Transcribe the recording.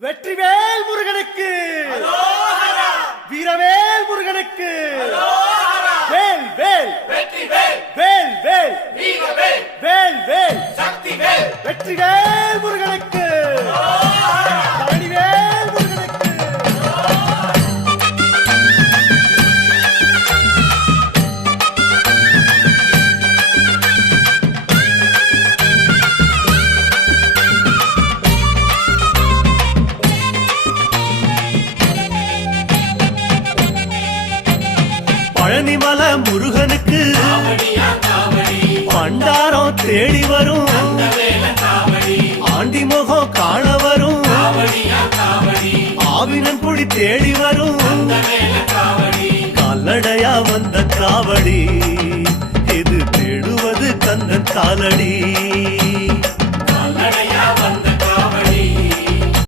வெற்றிவேல் முருகனுக்கு, வீரவேல் முருகனுக்கு, வேல் வேல் வெற்றிவேல், வேல் வேல் வீரவேல், வேல் வேல் சக்திவேல், வெற்றிவேல் முருகனுக்கு, பழனிவேல் முருகனுக்கு. பழனிமல முருகனுக்கு காவடியா காவடி, பண்டாரம் தேடி வரும், வேல காவடி, ஆண்டி முகம் காண வரும், காவடியா காவடி, ஆவினன் குடி தேடி வரும், வேல காவடி, கால்நடையா வந்த காவடி, இது தேடுவது கந்தன் காலடி.